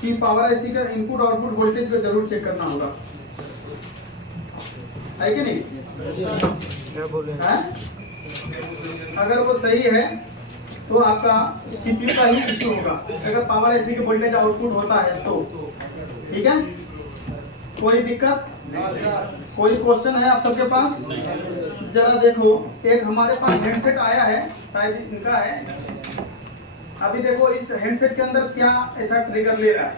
कि power IC का input output voltage को जरूर चेक करना होगा, है कि नहीं? क्या बोले है? अगर वो सही है तो आपका सीपीयू का ही इशू होगा, अगर पावर आईसी के वोल्टेज आउटपुट होता है तो। ठीक है, कोई दिक्कत? कोई क्वेश्चन है आप सबके पास? जरा देखो, एक हमारे पास हैंडसेट आया है, शायद इनका है। अभी देखो इस हैंडसेट के अंदर क्या ऐसा ट्रिगर ले रहा है।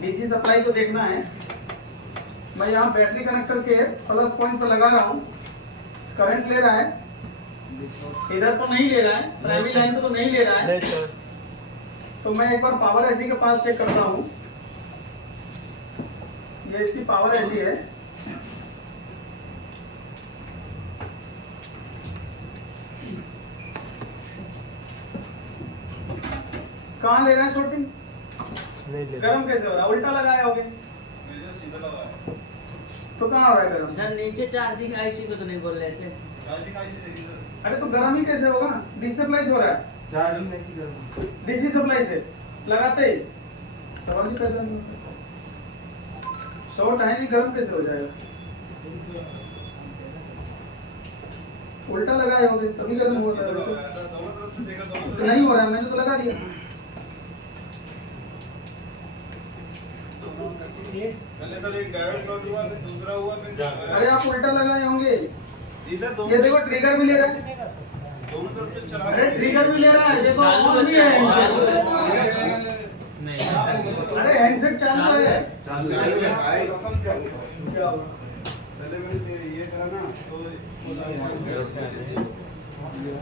डीसी सप्लाई को देखना है। मैं यहाँ बैटरी कनेक्टर के प्लस पॉइंट पर लगा रहा हूँ, करंट ले रहा है, इधर तो नहीं ले रहा है, प्राइमरी लाइन पे तो नहीं ले रहा है। नहीं सर। तो मैं एक बार पावर एसी के पास चेक करता हूँ। ये इसकी पावर एसी है। कहाँ ले रहा है छोटी? नहीं ले गरम कैसे हो रहा है? उल्टा लगाए होगे तो कहाँ हो रहा है गरम? सर नीचे चार्जिंग आईसी को तो नहीं बोल रहे थे। अरे तो गरम ही कैसे होगा? डीसी सप्लाई से हो रहा है, चार्जिंग कैसी करूँ? डीसी सप्लाई से लगाते ही सवाल ही पैदा नहीं होता। शॉर्ट है नहीं, गरम कैसे हो जाएगा? उल्टा लगाए होगे तभी गरम हो रहा है। वैसे नहीं हो रहा है, मैंने तो लगा दिया। पहले सर एक डायोड शॉर्ट हुआ, फिर दूसरा हुआ, फिर अरे आप उल्टा लगाए होंगे। जी सर ये देखो ट्रिगर भी ले रहा है। दोनों तरफ से चला। अरे ट्रिगर भी ले रहा है, देखो ऑन भी है हैंडसेट। अरे हैंडसेट चालू है। पहले मैंने ये करा ना तो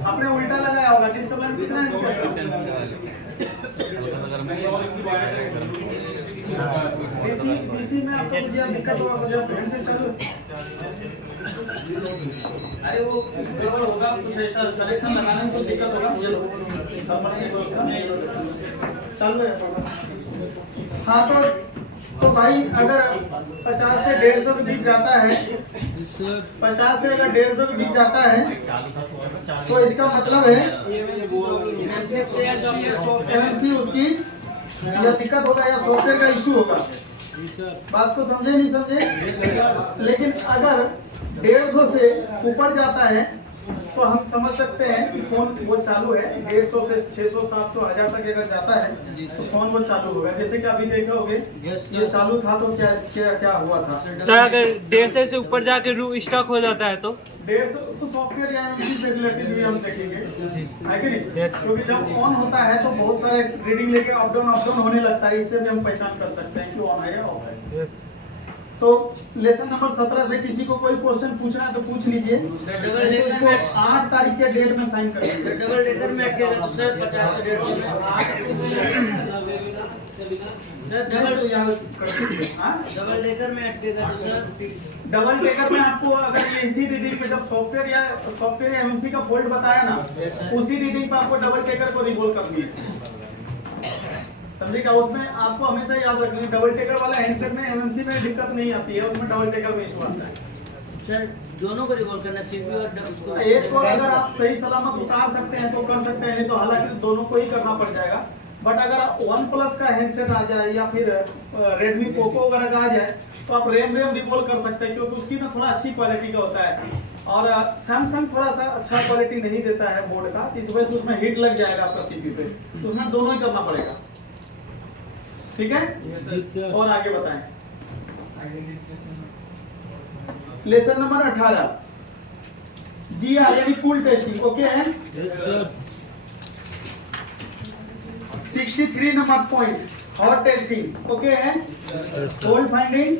आपने उल्टा लगाया होगा, डिस्प्ले कितना है? डीसी में आपको मुझे दिक्कत होगा, मुझे हैंडसेट चालू है। अरे वो गड़बड़ होगा, कुछ ऐसा कनेक्शन लगाने में कुछ दिक्कत होगा। ये लो चालू है। हाँ तो भाई अगर 50 से 150 के बीच जाता है, 50 से अगर 150 के बीच जाता है तो इसका मतलब है एमएनसी उसकी या दिक्कत होगा या सॉफ्टवेयर का इशू होगा। बात को समझे नहीं समझे? लेकिन अगर 150 से ऊपर जाता है तो हम समझ सकते हैं कि फोन वो चालू है। 150 से 600 700 1000 तक अगर जाता है तो फोन वो चालू होगा। जैसे कि अभी देखा होगे ये चालू था तो क्या क्या क्या हुआ था? सर अगर 150 से ऊपर जाके रू स्टॉक हो जाता है तो 150 तो सॉफ्टवेयर या एमएनसी से रिलेटेड भी हम देखेंगे, है कि नहीं? Yes. क्योंकि जब ऑन होता है तो बहुत सारे रीडिंग लेके अप डाउन होने लगता है। इससे भी हम पहचान कर सकते हैं कि ऑन है या ऑफ है। यस। तो लेसन नंबर 17 से किसी को कोई क्वेश्चन पूछना है तो पूछ लीजिए, नहीं तो इसको 8 तारीख के डेट में साइन कर दीजिए। डबल डेकर में अटकेगा तो सर 50 से 150 सर नहीं तो यार कर दीजिए। हाँ? डबल डेकर में अटकेगा तो सर डबल टेकर में आपको अगर ये इसी रीडिंग पे जब सॉफ्टवेयर या एमएनसी का फॉल्ट बताया ना, उसी रीडिंग पे आपको डबल टेकर को रिवॉल्व करनी है। समझिएगा? उसमें आपको हमेशा याद रखना है डबल टेकर वाला हैंडसेट में एमएनसी में दिक्कत नहीं आती है, उसमें डबल टेकर में इशू आता है। सर दोनों को रिवॉल्व करना, सीपीयू और डबल। एक को अगर आप सही सलामत उतार सकते हैं तो कर सकते हैं, नहीं तो हालांकि दोनों को ही करना पड़ जाएगा। बट अगर वन प्लस का हैंडसेट आ जाए या फिर रेडमी पोको वगैरह का आ जाए तो आप रेम रिवॉल्व कर सकते हैं, क्योंकि उसकी ना थोड़ा अच्छी क्वालिटी का होता है और सैमसंग थोड़ा सा अच्छा क्वालिटी नहीं देता है बोर्ड का, इस वजह से उसमें हीट लग जाएगा आपका सीपीयू पे, तो उसमें दोनों ही करना पड़ेगा। ठीक है? और आगे बताएं। लेसन नंबर 18 जीआर यानी कूल टेस्टिंग। ओके है? 63 number point hot testing. Okay है? Fault finding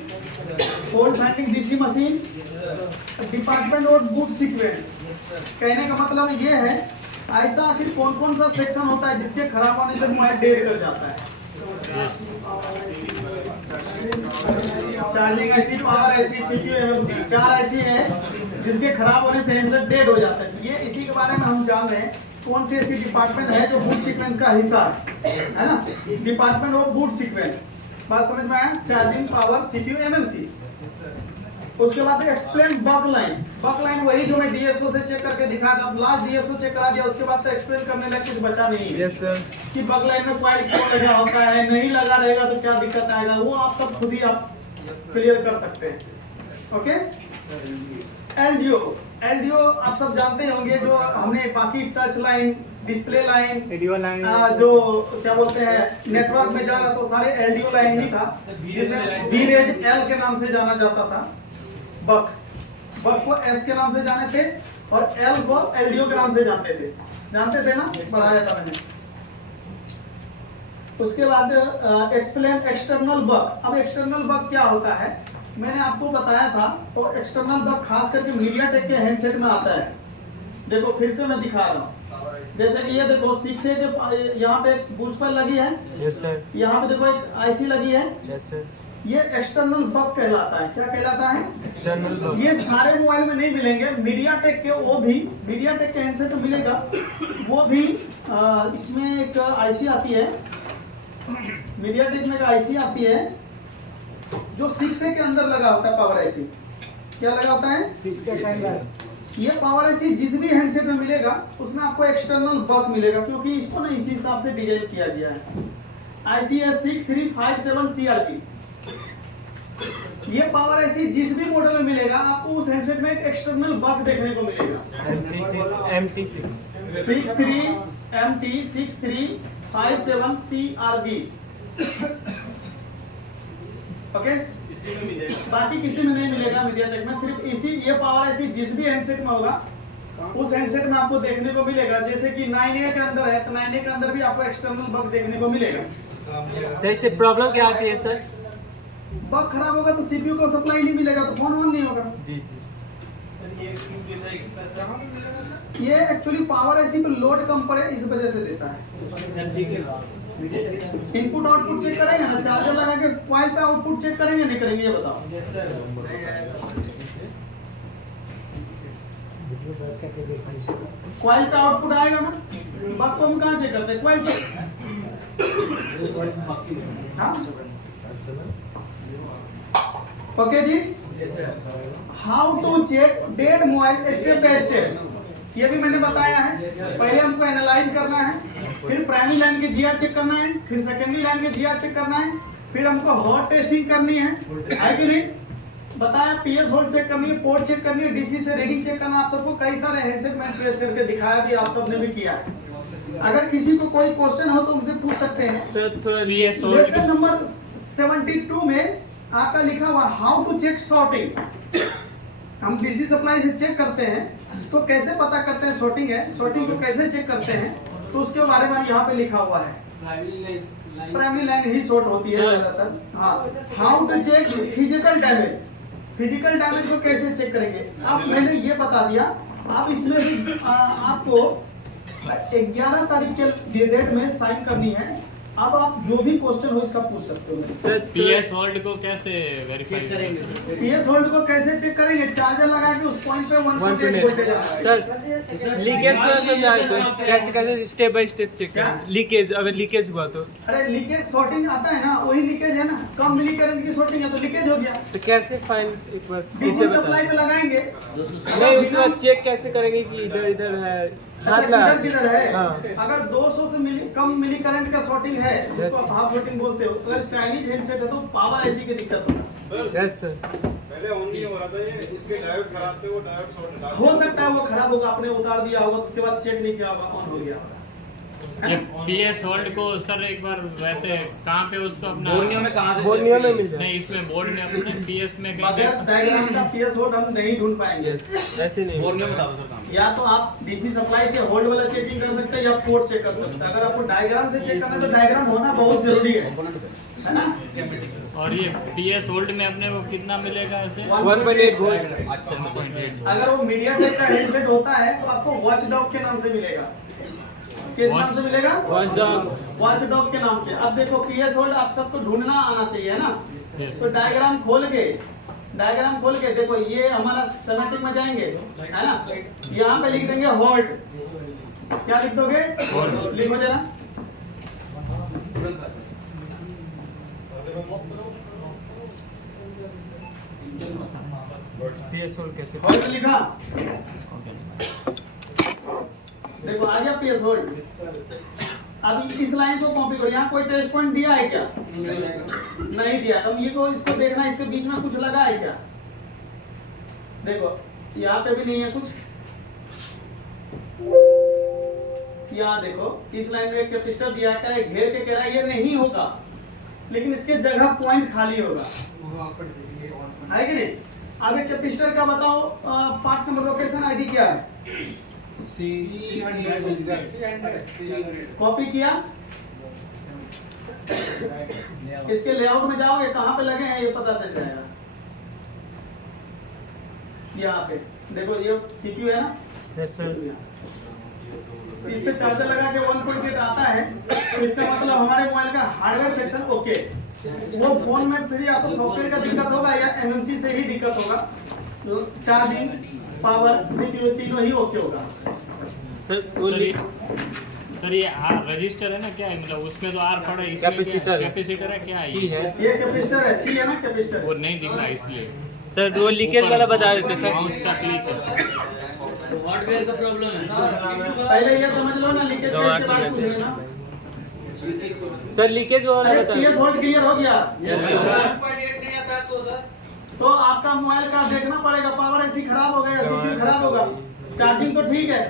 DC machine, department और बूट सीक्वेंस। कहने का मतलब ये है ऐसा आखिर कौन कौन सा सेक्शन होता है जिसके खराब होने से मोबाइल डेड कर जाता है? चार्जिंग ऐसी, पावर ऐसी, सीपीयू एमएमसी, 4 ऐसी है जिसके खराब होने से हैंडसेट डेड हो जाता है। ये इसी के बारे में हम जान रहे हैं कौन सी ऐसी डिपार्टमेंट है जो बूट सीक्वेंस का हिस्सा है ना? Department of boot sequence. बात समझ में आया? Charging, power, CPU, MMC. उसके बाद एक्सप्लेन बग लाइन वही जो मैं डीएसओ से चेक करके दिखाया था। लास्ट डीएसओ चेक करा दिया, उसके बाद तो एक्सप्लेन करने लगे कुछ बचा नहीं। Yes sir. कि बग लाइन में कॉइल क्यों लगा होता है, नहीं लगा रहेगा तो क्या दिक्कत आएगा, वो आप सब खुद ही आप क्लियर कर सकते हैं। ओके। एलडीओ आप सब जानते होंगे, जो हमने बाकी touch line, display line, video line, जो क्या बोलते हैं नेटवर्क में जाना तो सारे एलडीओ लाइन ही था, जिसमें वीरेज एल के नाम से जाना जाता था। बक को एस के नाम से जाने थे और एल को एलडीओ के नाम से जानते थे ना, पढ़ाया था मैंने। उसके बाद एक्सप्लेन एक्सटर्नल बग। अब एक्सटर्नल बग क्या होता है मैंने आपको बताया था। तो एक्सटर्नल बग खास करके मीडियाटेक के हैंडसेट में आता है। देखो फिर से मैं दिखा रहा हूँ, जैसे कि ये देखो 6A के यहाँ पे बूस्ट पर लगी है। Yes sir. यहाँ पे देखो एक आईसी लगी है। Yes sir. ये एक्सटर्नल बग कहलाता है। क्या कहलाता है? External bug. ये सारे मोबाइल में नहीं मिलेंगे, मीडियाटेक के वो भी मीडियाटेक के हैंडसेट में मिलेगा। वो भी इसमें एक आईसी आती है, मीडियाटेक में एक आईसी आती है जो 6A के अंदर लगा होता है, पावर आईसी। क्या लगा होता है? ये पावर आईसी जिस भी हैंडसेट में मिलेगा उसमें आपको एक्सटर्नल बग मिलेगा, क्योंकि इसको ना इसी हिसाब से डिजाइन किया गया है। ICS 6357 CRP। ये पावर आईसी जिस भी मॉडल में मिलेगा आपको उस हैंडसेट में एक एक्सटर्नल बग देखने को मिलेगा। MT6 6357 CRB। ओके। बाकी किसी में नहीं मिलेगा मीडियाटेक में, सिर्फ इसी ये पावर आईसी जिस भी हैंडसेट में होगा उस हैंडसेट में आपको देखने को मिलेगा। जैसे कि 9A के अंदर है तो 9A के अंदर भी आपको एक्सटर्नल बग देखने को मिलेगा। सर इससे प्रॉब्लम क्या आती है सर? बग खराब होगा तो सीपीयू को सप्लाई नहीं मिलेगा तो फोन ऑन नहीं होगा। जी जी। ये एक्चुअली पावर आईसी पे लोड कम पड़े इस वजह से देता है। इनपुट आउटपुट चेक करेंगे ना, चार्जर लगा के कॉइल पे आउटपुट चेक करेंगे नहीं करेंगे, ये बताओ। कॉइल पे आउटपुट आएगा ना, बस को हम कहाँ चेक करते हैं? कॉइल पे। ओके जी। How to check dead mobile step by step, ये भी मैंने बताया है। पहले हमको एनालाइज करना है, फिर प्राइमरी लाइन के जीआर चेक करना है, फिर सेकेंडरी लाइन के जीआर चेक करना है, फिर हमको हॉट टेस्टिंग करनी है कि नहीं बताया, पीएस होल्ड चेक करनी है, पोर्ट चेक करनी है, डीसी से रीडिंग चेक करना। आप सबको कई सारे हैंडसेट में ट्रेस करके दिखाया भी, आप सबने भी किया है। अगर किसी को कोई क्वेश्चन हो तो उनसे पूछ सकते हैं। सर तो लेसन नंबर 72 में आपका लिखा हुआ हाउ टू चेक सॉर्टिंग। हम डीसी सप्लाई से चेक करते हैं तो कैसे पता करते हैं सॉर्टिंग है, सॉर्टिंग को कैसे चेक करते हैं, तो उसके बारे में यहाँ पे लिखा हुआ है। प्राइमरी लाइन ही शॉर्ट होती है ज्यादातर। हाँ, how to check physical damage, physical damage को कैसे चेक करेंगे। अब मैंने ये बता दिया, आप इसमें भी आपको 11 तारीख के डेट में साइन करनी है। अब आप जो भी क्वेश्चन हो इसका पूछ सकते हो। सर पीएस होल्ड को कैसे वेरीफाई करेंगे? पीएस होल्ड को कैसे चेक करेंगे? चार्जर लगा के उस पॉइंट पे 1.8 वोल्टेज आ रहा है। सर लीकेज तो समझाए तो कैसे कैसे स्टेप बाय स्टेप चेक करें लीकेज, अगर लीकेज हुआ तो? अरे लीकेज शॉर्टिंग आता है ना, वही लीकेज है ना, कम मिली करंट की शॉर्टिंग है तो लीकेज हो गया। तो कैसे फाइन एक बार डीसी सप्लाई पे लगाएंगे। नहीं उसके बाद चेक कैसे करेंगे कि इधर इधर है, हाथ लगा अच्छा, किधर है? हाँ। अगर 200 से कम मिली करंट का शॉर्टिंग है जिसको आप हाफ शॉर्टिंग बोलते हो, अगर चाइनीज हैंडसेट है तो पावर आईसी की दिक्कत होगा। Yes sir. पहले ऑन नहीं हो रहा था ये, इसके डायोड खराब थे, वो डायोड शॉर्ट हो सकता है वो खराब होगा, आपने उतार दिया होगा, उसके बाद चेक नहीं किया होगा, ऑन हो गया होगा। ये पीएस होल्ड को सर एक बार वैसे कहाँ पे उसको अपना बोर्नियो में कहाँ से बोर्नियो में मिल जाए। नहीं इसमें बोर्ड में अपने पीएस में बगैर कहीं डायग्राम का पीएस होल्ड हम नहीं ढूंढ पाएंगे। ऐसे नहीं बोर्नियो बता दो सर कहाँ पे। या तो आप डीसी सप्लाई से होल्ड वाला चेकिंग कर सकते हैं या पोर्ट चेक कर सकते हैं। अगर आपको डायग्राम से चेक करना है तो डायग्राम होना बहुत जरूरी है ना। और ये पीएस होल्ड में अपने को कितना मिलेगा ऐसे? 1.8 वोल्ट। अच्छा 1.8। अगर वो मीडियाटेक का हेडसेट होता है तो आपको वॉच डॉग के नाम से मिलेगा। किस नाम से मिलेगा? वॉच डॉग के नाम से। अब देखो पीएस होल्ड आप सबको ढूंढना आना चाहिए ना, तो डायग्राम खोल के देखो, ये हमारा स्कीमेटिक में जाएंगे है ना, यहाँ पे लिख देंगे होल्ड। क्या लिख दोगे? लिखो जरा। PS होल्ड कैसे होल्ड लिखा, देखो आ गया PS होल्ड। अब इस लाइन को कॉपी करो, यहाँ कोई टेस्ट पॉइंट दिया है क्या? नहीं दिया। तो ये को इसको देखना, इसके बीच में कुछ लगा है क्या? देखो यहाँ पे भी नहीं है कुछ। यहाँ देखो इस लाइन में एक कैपेसिटर दिया है, एक घेर के कह रहा है ये नहीं होगा, लेकिन इसके जगह पॉइंट खाली होगा, है कि नहीं? अब एक कैपेसिटर का बताओ, पार्ट नंबर लोकेशन आईडी क्या है? कॉपी किया, इसके लेआउट में जाओगे, कहाँ पे लगे हैं ये पता चल जाएगा। यहाँ पे देखो ये सीपीयू है ना, यस सर। इस पे चार्जर लगा के 1.8 आता है, तो इसका मतलब हमारे मोबाइल का हार्डवेयर सेक्शन ओके। वो फोन में फिर या तो सॉफ्टवेयर का दिक्कत होगा या एमएमसी से ही दिक्कत होगा, चार्जिंग, पावर, सीपीयू तीनों ही ओके होगा। सर वो सर ये आर रजिस्टर है ना, क्या है मतलब उसमें तो आर पड़ा है, कैपेसिटर कैपेसिटर है, क्या है सी है। ये कैपेसिटर है, सी है ना कैपेसिटर। वो नहीं दिख रहा इसलिए सर वो लीकेज वाला बता देते सर। माउस का क्लिक है। हार्डवेयर का प्रॉब्लम है। पहले ये समझ लो ना, लीकेज का इसके बाद पूछ लेना। सर लीकेज वाला अरे बता PS होल्ड क्लियर हो गया, यस सर। 1.8 नहीं आता तो सर तो आपका मोबाइल का देखना पड़ेगा, पावर ऐसी खराब हो गया, सीपीयू खराब होगा, चार्जिंग तो ठीक है।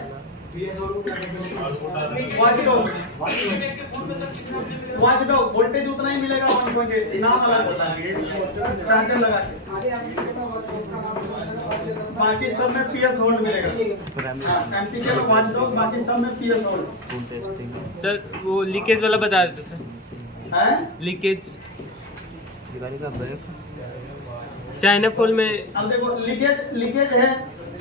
वॉच डॉग वोल्टेज उतना ही मिलेगा 1.8, नाम अलग होता है चार्जर लगा के, बाकी सब में PS होल्ड मिलेगा। एमपीके का वॉच डॉग, बाकी सब में PS होल्ड सर वो लीकेज वाला बता देते सर। है। लीकेज चाइना फुल में। अब देखो लीकेज है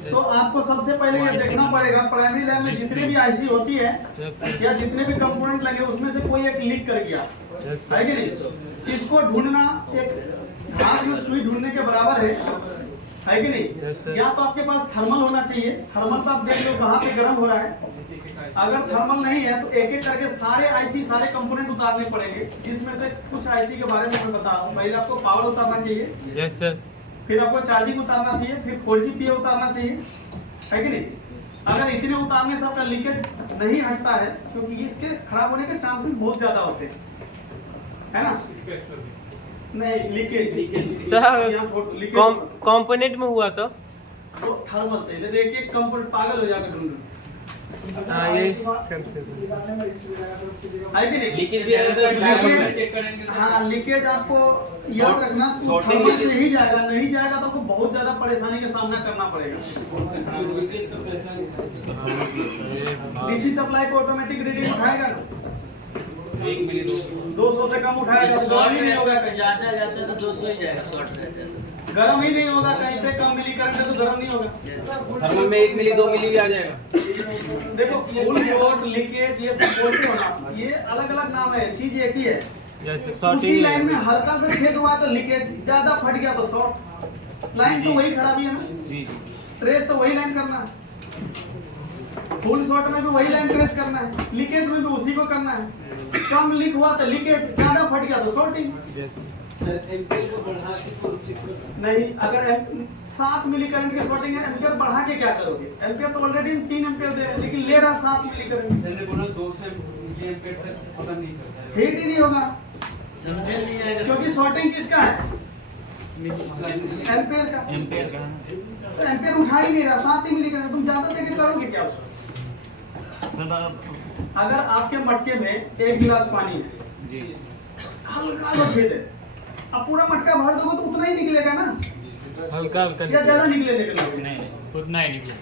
तो आपको सबसे पहले ये देखना पड़ेगा, प्राइमरी लाइन में जितने भी आईसी होती है या जितने भी कंपोनेंट लगे उसमें से कोई एक लीक कर गया है कि नहीं, इसको ढूंढना एक घास में सुई ढूंढने के बराबर है कि नहीं? या तो आपके पास थर्मल होना चाहिए, थर्मल तो आप देख लो कहाँ पे गर्म हो रहा है। अगर थर्मल नहीं है तो एक एक करके सारे आईसी सारे कंपोनेंट उतारने पड़ेंगे, जिसमें से कुछ आईसी के बारे में मैं बता रहा हूँ। पहले आपको पावर उतारना चाहिए, यस सर। फिर आपको चार्जिंग उतारना चाहिए, फिर 4G PA उतारना चाहिए, है कि नहीं? अगर इतने उतारने से आपका लीकेज नहीं हटता है, क्योंकि इसके खराब होने के चांसेस बहुत ज्यादा होते हैं, है ना? नहीं लीकेज सर कंपोनेंट में हुआ तो थर्मल चाहिए, एक एक कंपोनेंट पागल हो जाकर ढूंढो, हाँ ये है कि नहीं? लीकेज भी आएगा तो लीकेज- चेक करेंगे सर। हाँ लीकेज आपको याद रखना, थर्मल से ही जाएगा, नहीं जाएगा तो आपको बहुत ज्यादा परेशानी का सामना करना पड़ेगा। डीसी सप्लाई को ऑटोमेटिक रीडिंग उठाएगा ना, 1 मिली 200 से कम उठाएगा तो गर्म ही नहीं होगा, ज्यादा जाता तो 200 ही जाएगा, शॉर्ट रहता है। गर्म ही नहीं होगा, कहीं पे कम मिली करंट है तो गर्म नहीं होगा। थर्मल में 1 मिली 2 मिली भी आ जाएगा। देखो फुल शॉर्ट, लीकेज, ये सब बोलते हो ना, ये अलग अलग नाम है, चीज एक ही है। जैसे उसी शॉर्टिंग लाइन में हल्का सा छेद हुआ तो लीकेज, ज्यादा फट गया तो शॉर्ट। लाइन तो वही खराबी है ना, ट्रेस तो वही लाइन करना है, फुल शॉर्ट में भी वही लाइन ट्रेस करना है, लीकेज में भी उसी को करना है। कम लीक हुआ तो लीकेज, ज्यादा फट गया तो शॉर्टिंग। नहीं, अगर 7 मिली करंट की शॉर्टिंग है, एम्पियर बढ़ा के क्या करोगे? एम्पियर तो ऑलरेडी 3 एम्पियर दे रहे हैं, लेकिन ले रहा 7 मिली करंट, हीट ही नहीं होगा, समझे नहीं आएगा। क्योंकि शॉर्टिंग किसका है? एम्पियर का। तो एम्पियर उठा ही नहीं रहा, 7 ही मिली करंट, तुम ज्यादा देके करोगे क्या उसको? अगर आपके मटके में 1 गिलास पानी है, हल्का सा छेद है, अब पूरा मटका भर दोगे तो उतना ही निकलेगा ना, हल्का हल्का या ज्यादा निकलेगा? उतना ही निकले।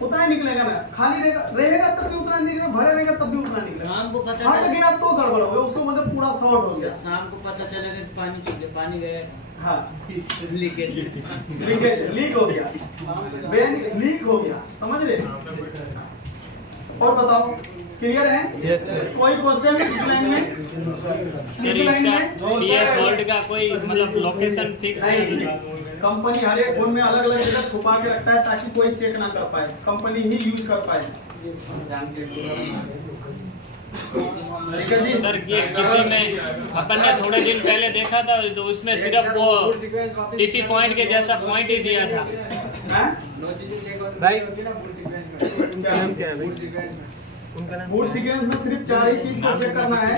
उतना ही निकलेगा ना, खाली रहेगा तब भी उतना निकलेगा, भरे रहेगा तब भी उतना निकलेगा। शाम को पता हट चल गया तो गड़बड़ हो गया, उसको मतलब पूरा शॉर्ट हो गया। शाम को पता चलेगा कि पानी चुके, पानी गया, हाँ लीकेज। लीक हो गया, लीक हो गया, समझ रहे? और बताओ, क्लियर है? Yes sir. कोई क्वेश्चन इस लाइन में? सर इस लाइन इसका में PS होल्ड का कोई मतलब लोकेशन फिक्स है? कंपनी हर एक फोन में अलग अलग जगह छुपा के रखता है ताकि कोई चेक ना कर पाए, कंपनी ही यूज कर पाए। ठीक है जी। सर ये किसी में अपन ने थोड़े दिन पहले देखा था तो उसमें सिर्फ वो टीपी पॉइंट के जैसा पॉइंट ही दिया था। हैं? भाई नाम क्या है भाई? उनका नाम फूड सीक्वेंस में सिर्फ 4 ही चीज को चेक करना है।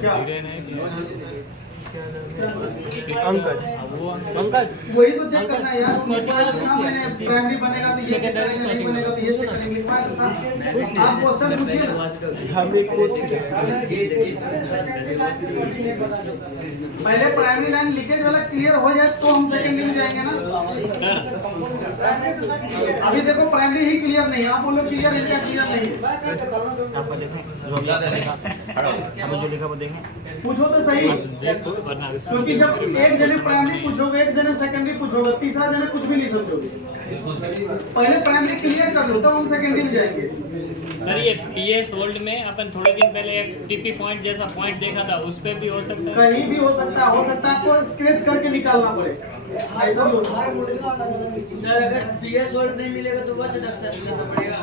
क्या? पंकज। पंकज वही तो चेक करना है यार। मैंने प्राइमरी बनेगा तो ये चेक करेंगे, सेकेंडरी बनेगा तो ये चेक करेंगे, लिखवाया तो था। आप क्वेश्चन पूछिए ना। हम एक कोच पहले प्राइमरी लाइन लीकेज वाला क्लियर हो जाए तो हम सेकेंडरी में जाएंगे ना। अभी देखो प्राइमरी ही क्लियर नहीं है, आप बोलो क्लियर है क्या? क्लियर नहीं है। आपको देखें जो लिखा वो देखें। पूछो तो सही, क्योंकि जब एक जने प्राइमरी पूछोगे, एक जने सेकेंडरी पूछोगे, तीसरा जने कुछ भी नहीं समझोगे। पहले प्राइमरी क्लियर कर लो तब हम सेकेंडरी में जाएंगे। सर ये पीएस होल्ड में अपन थोड़े दिन पहले एक टीपी पॉइंट जैसा पॉइंट देखा था, उस पे भी हो सकता है? कहीं भी हो सकता है, आपको स्क्रैच करके निकालना पड़ेगा। ऐसा भी हो सकता है। सर अगर पीएस होल्ड नहीं मिलेगा तो वॉच डक्शन करना पड़ेगा।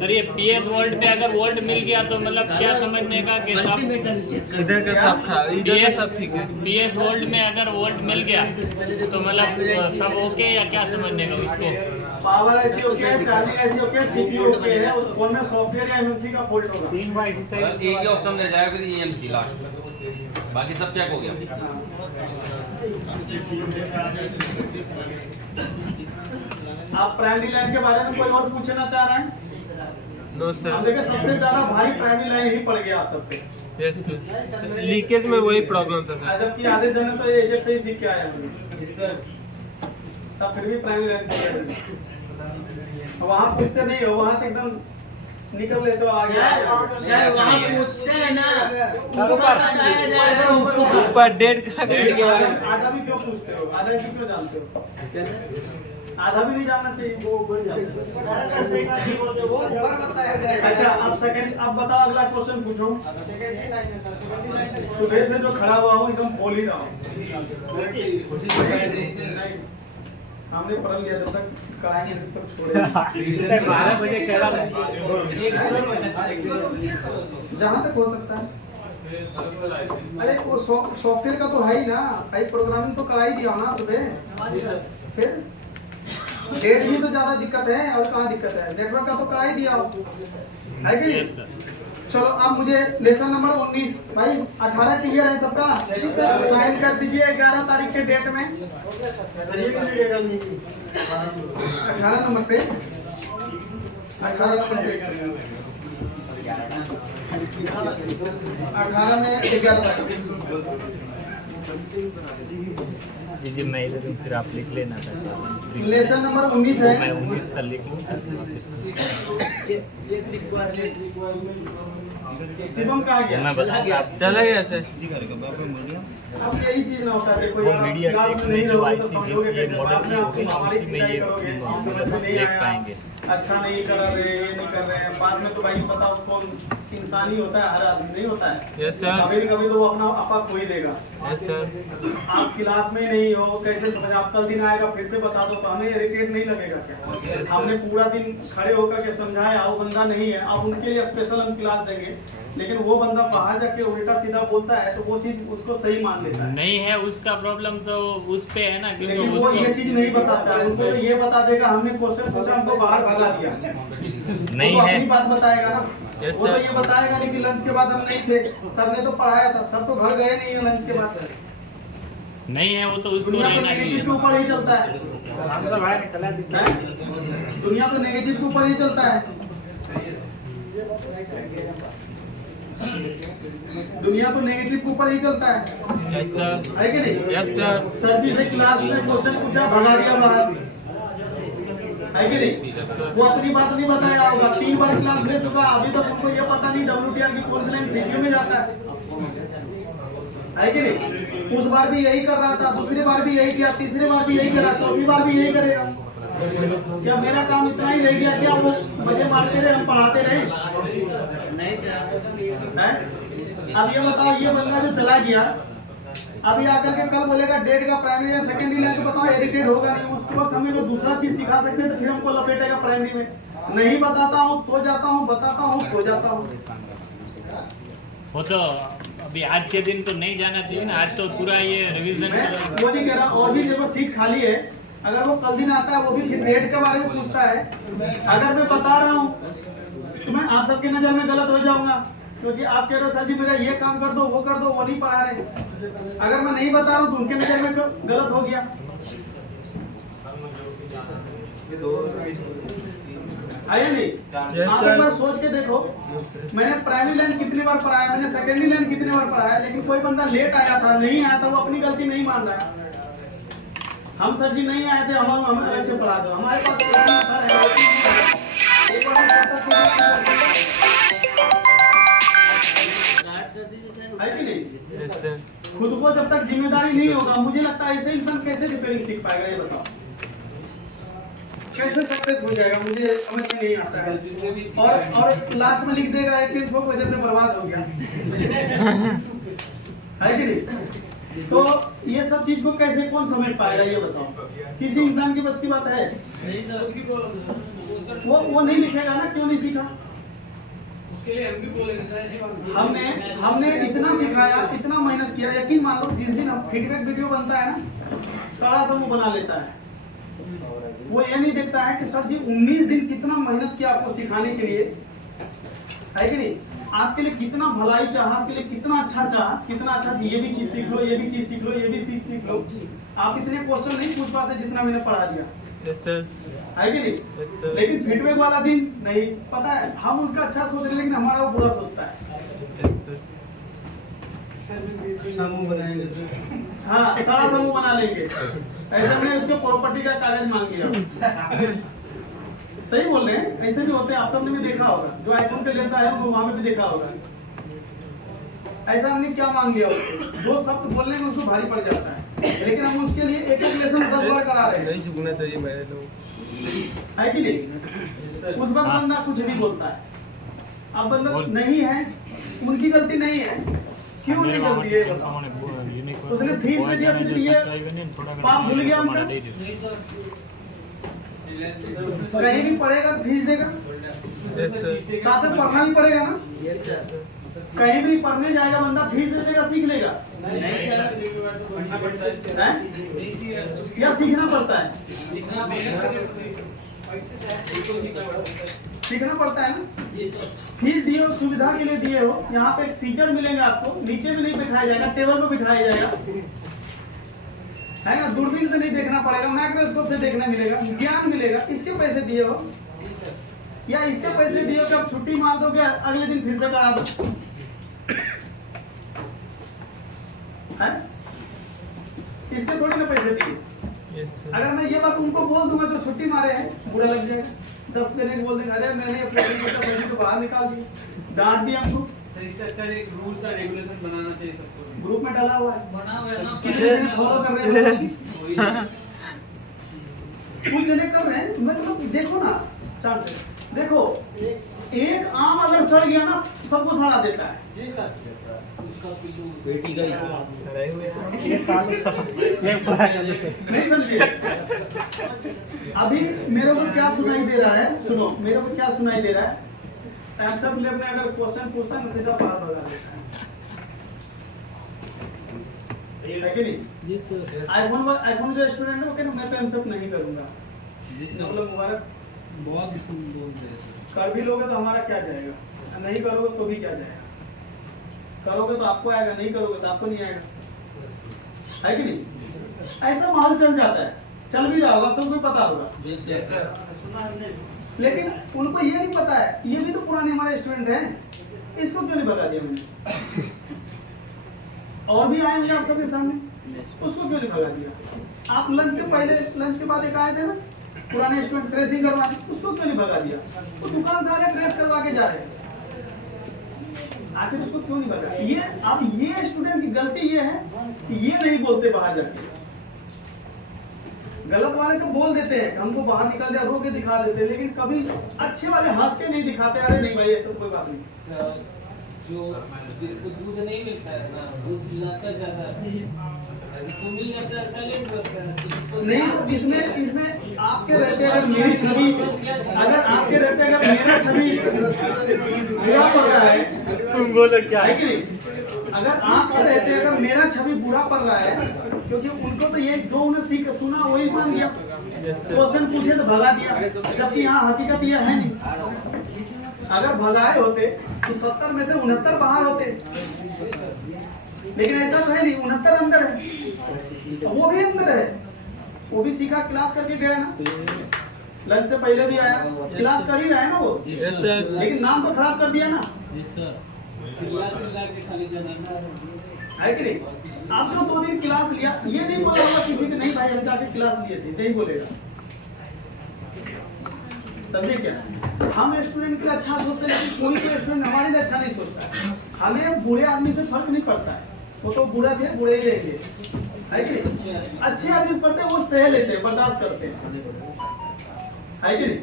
सर ये पीएस वोल्ट पे अगर वोल्ट मिल गया तो मतलब क्या समझने का कि सब मल्टीमीटर चेक कर। इधर का सब खा, इधर का सब ठीक है। पीएस वोल्ट में अगर वोल्ट मिल गया तो मतलब सब ओके या क्या समझने का उसको? पावर ऐसी ओके है, चार्जिंग ऐसी ओके है, सीपीयू ओके है, उस फोन में सॉफ्टवेयर या एमएमसी का फॉल्ट होगा। एक ही ऑप्शन रह जाएगा फिर ईएमसी लास्ट, बाकी सब चेक हो गया। आप प्राइमरी लाइन के बारे में कोई और पूछना चाह रहे हैं? No sir. हम देखें सबसे ज्यादा भारी प्राइमरी लाइन ही पड़ गया आप सब पे। यस लीकेज में वही प्रॉब्लम था। जबकि आधे जने तो एजेंट से ही सीख के आए हैं, तब फिर भी प्राइमरी लाइन पड़ गया। वहाँ पूछते नहीं हो, वहाँ तो एकदम निकल ले तो आ गया। सर वहाँ पूछते हैं ना, उनको बताया जाएगा ऊपर। ऊपर डेट का डेट के बारे में आधा भी क्यों पूछते हो? आधा भी क्यों जानते हो? आधा भी नहीं जानना चाहिए। अच्छा अब सेकंड, अब बताओ अगला क्वेश्चन पूछो। सुबह से जो खड़ा हुआ हूँ एकदम बोल ही रहा हूँ। हमने पढ़ लिया जब तक कढ़ाई तब तक छोड़े। 12 बजे जहाँ तक हो सकता है। अरे वो सॉफ्टवेयर का तो है ही ना, भाई प्रोग्रामिंग तो करा ही दिया ना सुबह। फिर डेट भी तो ज्यादा दिक्कत है, और कहाँ दिक्कत है? नेटवर्क का तो करा ही दिया है कि नहीं? चलो अब मुझे लेसन नंबर 19 भाई 18 क्लियर है सबका? साइन कर दीजिए 11 तारीख के डेट में। 18 नंबर पे 18 में 11 तारीख। जी मैं इधर हूँ, फिर आप लिख लेना था। लेसन नंबर 19 है। मैं 19 का लिख लूँगा। शिवम कहाँ गया? मैं बताऊँगा आप। चला गया सर। अब यही चीज ना होता है, देखो वो यार, मीडिया क्लास टेक में में नहीं जो रहोगे तो IC समझोगे जिस ये कैसे? मॉडल बाद में की आप होगी ना, हमारी उसी में खिंचाई ये करोगे, समझ में मतलब नहीं देख आया, पाएंगे। अच्छा नहीं कर रहे, ये नहीं कर रहे हैं, बाद में तो भाई बताओ कौन इंसान ही होता है, हर आदमी नहीं होता है। Yes sir. कभी न कभी तो वो अपना आपा खो ही देगा। Yes sir. आप क्लास में नहीं हो, कैसे समझ? आप कल दिन आएगा फिर से बता दो तो हमें इरिटेट नहीं लगेगा क्या? हमने पूरा दिन खड़े होकर के समझाया, वो बंदा नहीं है, अब उनके लिए स्पेशल हम क्लास देंगे, लेकिन वो बंदा बाहर जाके उल्टा सीधा बोलता है तो वो चीज उसको सही मान लेता है। नहीं है उसका प्रॉब्लम तो उस पे है ना, लेकिन क्योंकि वो ये उसको चीज नहीं बताता है, उनको तो ये बता देगा हमने क्वेश्चन पूछा हमको बाहर भगा दिया। नहीं वो है। अपनी बात बताएगा ना। Yes, वो तो sir. ये बताएगा नहीं कि लंच के बाद हम नहीं थे, सर ने तो पढ़ाया था, सर तो घर गए नहीं है लंच के बाद। नहीं है वो तो उसको दुनिया तो रहना नेगेटिव के चाहिए। ऊपर ही चलता है। दुनिया तो नेगेटिव के ऊपर ही चलता है। दुनिया तो नेगेटिव के ऊपर ही चलता है, यस सर। है कि नहीं? Yes sir. सर जी से क्लास में क्वेश्चन पूछा, भगा दिया बाहर, है कि नहीं? वो अपनी बात नहीं बताया होगा, 3 बार क्लास ले चुका, अभी तक उनको ये पता नहीं WTR की कौन सी लाइन सीपीयू में जाता है कि नहीं? उस बार भी यही कर रहा था, दूसरी बार भी यही किया, तीसरी बार भी यही करा, चौथी बार भी यही करेगा। क्या मेरा काम इतना ही रह गया? क्या वो मजे मारते रहे, हम पढ़ाते रहे? नहीं सर। हैं? अब ये बताओ, ये बंदा जो चला गया अभी आकर के कल बोलेगा डेट का प्राइमरी या सेकेंडरी लाइन, तो बताओ इरिटेट होगा नहीं? उसके वक्त हमें जो दूसरा चीज सिखा सकते हैं तो फिर हमको लपेटेगा प्राइमरी में। नहीं बताता हूँ तो जाता हूँ, बताता हूँ तो जाता हूँ। वो तो अभी आज के दिन तो नहीं जाना चाहिए ना, आज तो पूरा ये रिवीजन मैं वो नहीं कह रहा, और भी देखो सीट खाली है, अगर वो कल दिन आता है वो भी रेट के बारे में पूछता है, अगर मैं बता रहा हूँ तो मैं आप सबके नजर में गलत हो जाऊंगा, क्योंकि आप कह रहे हो सर जी मेरा ये काम कर दो, वो कर दो, वो नहीं पढ़ा रहे। अगर मैं नहीं बता रहा हूँ तो उनके नजर में गलत हो गया। आया नहीं? आप एक बार सोच के देखो, मैंने प्राइमरी लाइन कितनी बार पढ़ाया, मैंने सेकेंडरी लाइन कितनी बार पढ़ाया, लेकिन कोई बंदा लेट आया था, नहीं आया था, वो अपनी गलती नहीं मान रहा है। हम सर जी नहीं आए थे, हम अलग से पढ़ा दो, हमारे पास सर है कि नहीं? खुद को जब तक जिम्मेदारी नहीं होगा, मुझे लगता है ऐसे इंसान कैसे रिपेयरिंग सीख पाएगा, ये बताओ कैसे सक्सेस हो जाएगा, मुझे समझ में नहीं आता है। और लास्ट में लिख देगा एक ठोक वजह से बर्बाद हो गया है कि नहीं? तो ये सब चीज को कैसे कौन समझ पाएगा, ये बताओ? किसी इंसान की बस की बात है? वो नहीं लिखेगा ना, क्यों नहीं सीखा? उसके लिए हम भी बोले हमने इतना सिखाया, इतना मेहनत किया, यकीन मान लो जिस दिन फीडबैक वीडियो बनता है ना, सारा समूह बना लेता है। वो ये नहीं देखता है कि सर जी 19 दिन कितना मेहनत किया आपको सिखाने के लिए, है कि नहीं? आपके लिए कितना भलाई चाहा, आपके लिए कितना अच्छा चाहा, कितना अच्छा, ये भी चीज सीख लो, ये भी चीज सीख लो, ये भी सीख लो। आप इतने क्वेश्चन नहीं पूछ पाते जितना मैंने पढ़ा दिया, है कि नहीं? लेकिन फीडबैक वाला दिन नहीं, पता है हम उसका अच्छा सोच रहे, लेकिन हमारा वो बुरा सोचता है। समूह बनाएंगे, हाँ सारा समूह बना लेंगे, ऐसा नहीं उसके प्रॉपर्टी का कागज मांग लिया। सही बोल रहे हैं, ऐसे भी होते हैं, आप सबने भी देखा होगा, जो आईफोन के लेंस आए होंगे वहां पे भी देखा होगा। ऐसा हमने क्या मांग लिया उसको, जो शब्द बोलने में उसको भारी पड़ जाता है, लेकिन हम उसके लिए एक लेसन 10 बार करा रहे हैं। नहीं झुकना चाहिए मेरे लोग, है कि नहीं? उस वक्त बंदा कुछ भी बोलता है, अब बंदा नहीं है, उनकी गलती नहीं है, क्यों नहीं गलती है बताओ? उसने फीस दे दिया सिर्फ ये, पाप भूल गया उनका, कहीं भी पढ़ेगा तो फीस देगा, साथ में पढ़ना भी पड़ेगा ना, कहीं भी पढ़ने जाएगा बंदा फीस दे देगा, सीख लेगा या सीखना पड़ता है? सीखना पड़ता है ना। फीस दिए हो, सुविधा के लिए दिए हो, यहाँ पे टीचर मिलेंगे आपको, नीचे में नहीं बिठाया जाएगा, टेबल पे बिठाया जाएगा, है ना? दूरबीन से नहीं देखना पड़ेगा, माइक्रोस्कोप से देखना मिलेगा, ज्ञान मिलेगा। इसके पैसे दिए हो या इसके पैसे दिए हो कि आप छुट्टी मार दो, क्या अगले दिन फिर से करा दो, है? इसके थोड़ी ना पैसे दिए। अगर मैं ये बात उनको बोल दूंगा जो छुट्टी मारे हैं, बुरा लग जाएगा, 10 देने को बोल देंगे, अरे मैंने अपने तो बाहर निकाल दिया, डांट दिया हमको। इससे अच्छा एक रूल्स एंड रेगुलेशन बनाना चाहिए सबको, ग्रुप में डाला हुआ है, बना हुआ है ना, कितने जने फॉलो कर रहे हैं, कुछ जने कर रहे हैं। मतलब देखो ना, चांस है, देखो एक आम अगर सड़ गया ना, सबको सड़ा देता है। जी सर, नहीं समझिए? अभी मेरे को क्या सुनाई दे रहा है, सुनो मेरे को क्या सुनाई दे रहा है, आंसर में अगर क्वेश्चन पूछता है ना, सीधा पार भगा देता है, सही है कि नहीं? जी सर। आईफोन जो स्टूडेंट है वो कहना मैं तो आंसर नहीं करूंगा, मतलब मुबारक, बहुत बोलते हैं कर भी लोगे तो हमारा क्या जाएगा, नहीं करोगे तो भी क्या जाएगा, करोगे तो आपको आएगा, नहीं करोगे तो आपको नहीं आएगा, है कि नहीं? ऐसा माहौल चल जाता है, चल भी रहा होगा, सबको पता होगा, लेकिन उनको ये नहीं पता है, ये भी तो पुराने हमारे स्टूडेंट हैं, इसको क्यों नहीं बता दिया मैंने? और भी आए होंगे आप सबके सामने, उसको क्यों नहीं भगा दिया? आप लंच से पहले, लंच के बाद एक आए थे ना पुराने स्टूडेंट, ट्रेसिंग करवाने, उसको क्यों नहीं भगा दिया? वो दुकान से आगे ट्रेस करवा के जा रहे हैं, आखिर उसको क्यों नहीं भगा? ये अब ये स्टूडेंट की गलती ये है कि ये नहीं बोलते बाहर जाके, गलत वाले तो बोल देते हैं, हमको बाहर निकल दिया, रो के दिखा देते हैं, लेकिन कभी अच्छे वाले हंस के नहीं दिखाते, अरे नहीं भाई ऐसा कोई बात नहीं, जो जिसको दूध नहीं मिलता है ना, वो चिल्लाता ज्यादा है, जिसको मिल जाता है साइलेंट रहता है, जिसको नहीं, इसमें आपके रहते अगर मेरी छवि, अगर आपके रहते अगर मेरा छवि बुरा पड़ रहा है, तुम बोलो क्या है कि नहीं? अगर आपके रहते अगर मेरा छवि बुरा पड़ रहा है, क्योंकि उनको तो ये जो उन्हें सीख सुना वही मान लिया, क्वेश्चन पूछे तो भगा दिया, जबकि यहाँ हकीकत यह है नहीं। अगर भगाए होते तो 70 में से 69 बाहर होते, लेकिन ऐसा तो है नहीं, 69 अंदर है, वो भी अंदर है, वो भी सीखा, क्लास करके गया ना, लंच से पहले भी आया, क्लास कर ही रहा है ना वो, यस सर। लेकिन नाम तो खराब कर दिया ना, चिल्ला के खाली जनाना है कि नहीं? आप जो 2 दिन क्लास लिया, ये नहीं बोला होगा किसी के नहीं भाई हम जाके क्लास लिए थे, नहीं बोलेगा, समझे क्या? हम स्टूडेंट के लिए अच्छा सोचते हैं, लेकिन कोई तो स्टूडेंट हमारे लिए अच्छा नहीं सोचता है। हमें बुरे आदमी से फर्क नहीं पड़ता है, वो तो बुरा थे बुरे ही रहेंगे, है कि नहीं? अच्छे आदमी से पढ़ते हैं, वो सह लेते हैं, बर्दाश्त करते हैं, है कि नहीं?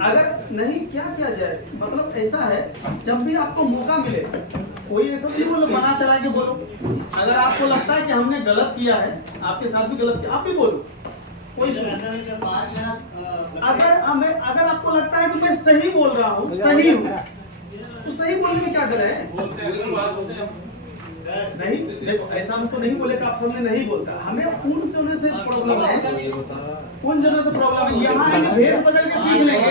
अगर नहीं क्या किया जाए, मतलब ऐसा है, जब भी आपको मौका मिले, कोई ऐसा नहीं बोलो बना चला के बोलो, अगर आपको लगता है कि हमने गलत किया है, आपके साथ भी गलत किया, आप भी बोलो, कोई अगर आपको लगता है कि मैं सही बोल रहा हूँ, सही हूँ, तो सही बोलने में क्या डर है? नहीं देखो, ऐसा हमको नहीं बोले कि आप सबने नहीं बोलता, हमें उन जनों से प्रॉब्लम है, उन जनों से प्रॉब्लम है, यहाँ भेष बदल के सीख लेंगे,